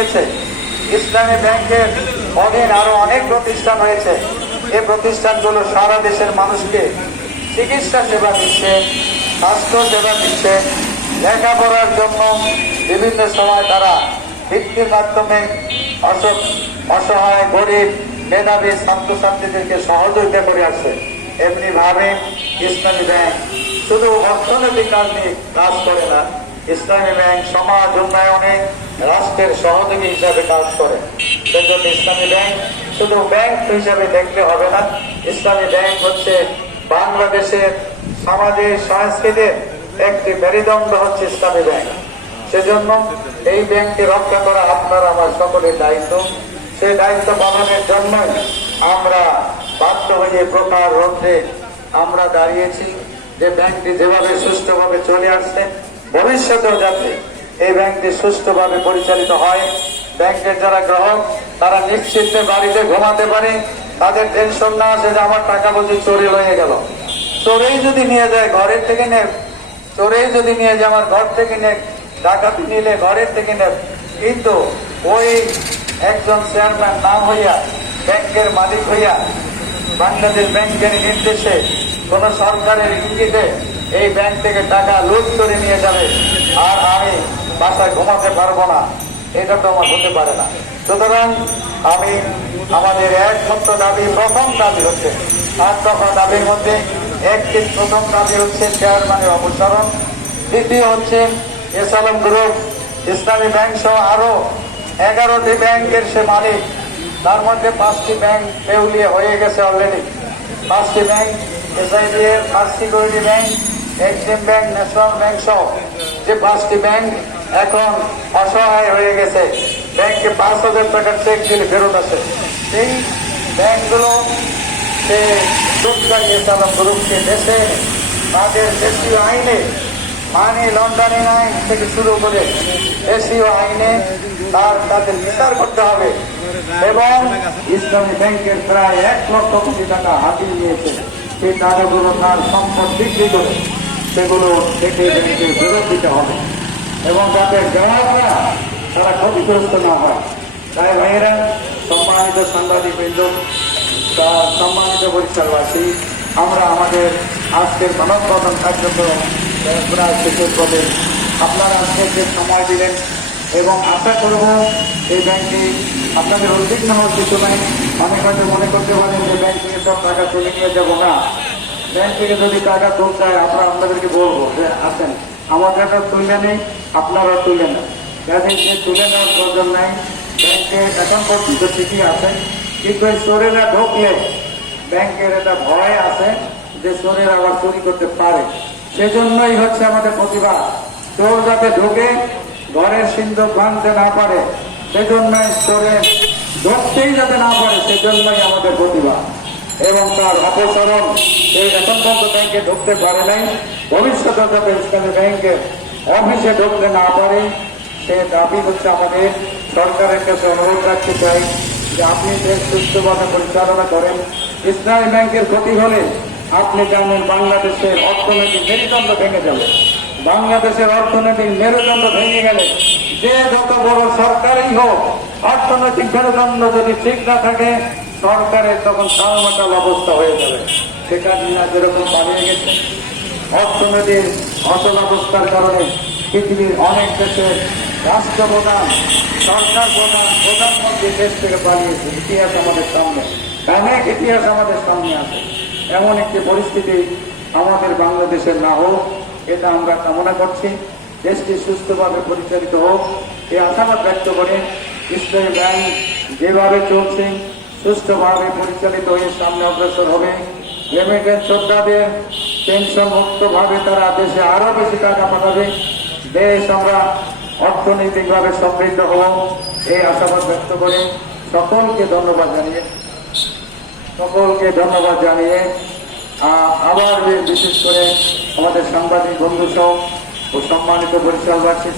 হয়েছে। ইসলামী ব্যাংকের অধীন আরো অনেক প্রতিষ্ঠান হয়েছে। এই প্রতিষ্ঠানগুলো সারা দেশের মানুষকে চিকিৎসা সেবা দিচ্ছে, স্বাস্থ্য সেবা দিচ্ছে, লেখাপড়ার জন্য বিভিন্ন সময় তারা বৃত্তির মাধ্যমে অসহায় গরিব মেধাবী ছাত্রছাত্রীদেরকে সহযোগিতা করে আসছে। এমনি ভাবে ইসলামী ব্যাংক শুধু অর্থনৈতিক কাজ নিয়ে কাজ করে না, ইসলামী ব্যাংক সমাজ উন্নয়নে রাষ্ট্রের সহযোগী হিসাবে কাজ করে। সেজন্য ইসলামী ব্যাংক শুধু ব্যাংক হিসাবে দেখলে হবে না, ইসলামী ব্যাংক হচ্ছে বাংলাদেশের সমাজের সংস্কৃতির একটি মেরুদণ্ড হচ্ছে ইসলামী ব্যাংক। সেজন্য এই ব্যাংককে রক্ষা করা আপনার আমার সকলের দায়িত্ব। সেই দায়িত্ব পালনের জন্যই আমরা বাধ্য হয়ে প্রকার রৌদ্রে আমরা দাঁড়িয়েছি যে ব্যাংকটি যেভাবে সুষ্ঠুভাবে চলে আসছে ভবিষ্যতেও যাতে এই ব্যাংকটি সুষ্ঠুভাবে পরিচালিত হয়। ব্যাংকের যারা গ্রাহক তারা নিশ্চিন্তে বাড়িতে ঘুমাতে পারে, তাদের টেনশন না আসে যে আমার টাকা বুঝি চুরি হয়ে গেল। চোরেই যদি নিয়ে যায় ঘরের থেকে নে, চোরেই যদি নিয়ে যায় আমার ঘর থেকে নে, ডাকাতি নিলে ঘরের থেকে নে, কিন্তু ওই একজন চেয়ারম্যান না হইয়া ব্যাংকের মালিক হইয়া বাংলাদেশ ব্যাংকের নির্দেশে কোন সরকারের ইঙ্গিতে এই ব্যাংক থেকে টাকা লুট করে নিয়ে যাবে আর আমি বাসায় ঘুমাতে পারবো না, এটা তো আমার হতে পারে না। সুতরাং আমি আমাদের একমাত্র দাবি, প্রথম দাবি হচ্ছে 8 দফা দাবির মধ্যে একটি প্রথম দাবি হচ্ছে চেয়ারম্যানের অপসারণ। দ্বিতীয় হচ্ছে এসালাম গ্রুপ ইসলামী ব্যাংক সহ আরো 11টি ব্যাংকের সে মালিক, তার মধ্যে 5টি ব্যাংক দেউলিয়া হয়ে গেছে অলরেডি। 5টি bank SIBL, first security bank, Exim bank, national bank সহ যে 5টি ব্যাংক এখন অসহায় হয়ে গেছে। ব্যাংকে 5,000 টাকার চেক দিলে ফেরত আসে। এই ব্যাংকগুলো সে ইসলাম গ্রুপকে দেশে তাদের দেশীয় আইনে মানি লন্ডারিং আইন থেকে শুরু করে দেশীয় আইনে তাদের বিচার করতে হবে এবং ইসলামী ব্যাংকের প্রায় 1 লক্ষ কোটি টাকা হাতিয়ে নিয়েছে। সেই টাকাগুলো তার সম্পদ বিক্রি করে সেগুলো থেকে ব্যাংকে ফেরত দিতে হবে এবং যাতে গ্রাহকরা তারা ক্ষতিগ্রস্ত না হয়। তাই ভাইয়েরা, সম্মানিত সাংবাদিক বৃন্দ, সম্মানিত বরিশালবাসী, আমরা আমাদের আজকের মানববন্ধন কার্যক্রম প্রায় শেষের পথে। আপনারা আজকে যে সময় দিলেন এবং আশা করব এই ব্যাংকে আপনাদের উদ্বিগ্ন হওয়ার কিছু নাই। অনেক হয়তো মনে করতে পারেন যে ব্যাংক থেকে সব টাকা তুলে নিয়ে যাবো না। ব্যাংক থেকে যদি টাকা তুলতে হয় আমরা আপনাদেরকে বলবো যে আসেন, আমাদের তুলে নেই, আপনারা তুলে নেন। যাদের যে তুলে নেওয়ার প্রয়োজন নাই। ব্যাংকে এখন পর্যন্ত ঠিকই আছে, কিন্তু এই চোরেরা ঢুকলে ব্যাংকের একটা ভয় আছে যে চোরেরা আবার চুরি করতে পারে। সেজন্যই হচ্ছে আমাদের প্রতিবাদ, চোর যাতে ঢুকে ঘরের সিন্ধুক ভাঙতে না পারে, সেজন্যই চোরের ঢুকতেই যাতে না পারে, সেজন্যই আমাদের প্রতিবাদ এবং তার অপসারণ। এই এখন পর্যন্ত ব্যাংকে ঢুকতে পারে নাই, ভবিষ্যতে যাতে ইসলামী ব্যাংকের অফিসে ঢুকতে না পারে সে দাবি হচ্ছে আমাদের। সরকারের কাছে অনুরোধ রাখতে চাই যে আপনি দেশ সুস্থভাবে পরিচালনা করেন। ইসলামী ব্যাংকের ক্ষতি হলে আপনি জানেন বাংলাদেশের অর্থনৈতিক মেরুদণ্ড ভেঙে যাবে। বাংলাদেশের অর্থনৈতিক মেরুদণ্ড ভেঙে গেলে যে যত বড় সরকারই হোক, অর্থনৈতিক মেরুদণ্ড যদি ঠিক না থাকে সরকারের তখন সালমাটাল অবস্থা হয়ে যাবে। সেখানে যেরকম বাড়িয়ে গেছে অর্থনৈতিক অচলাবস্থার কারণে পৃথিবীর অনেক দেশের রাষ্ট্রপ্রধান, সরকার প্রধান, প্রধানমন্ত্রী দেশ থেকে পালিয়েছে। ইতিহাস আমাদের সামনে, অনেক ইতিহাস আমাদের সামনে আছে। এমন একটি পরিস্থিতি আমাদের বাংলাদেশের না হোক, এটা আমরা কামনা করছি। দেশটি সুস্থভাবে পরিচালিত হোক এই আশাবাদ ব্যক্ত করে ইসলামী ব্যাংক যেভাবে চলছে সুস্থভাবে পরিচালিত হয়ে সামনে অগ্রসর হবে। রেমিটেন্স যোদ্ধাদের পেনশন মুক্তভাবে তারা দেশে আরো বেশি টাকা পাঠাবে। দেশ আমরা অর্থনৈতিকভাবে সমৃদ্ধ হব এই আশাবাদ ব্যক্ত করে সকলকে ধন্যবাদ জানিয়ে আবার বিশেষ করে আমাদের সাংবাদিক বন্ধু সহ ও সম্মানিত বরিশালবাসী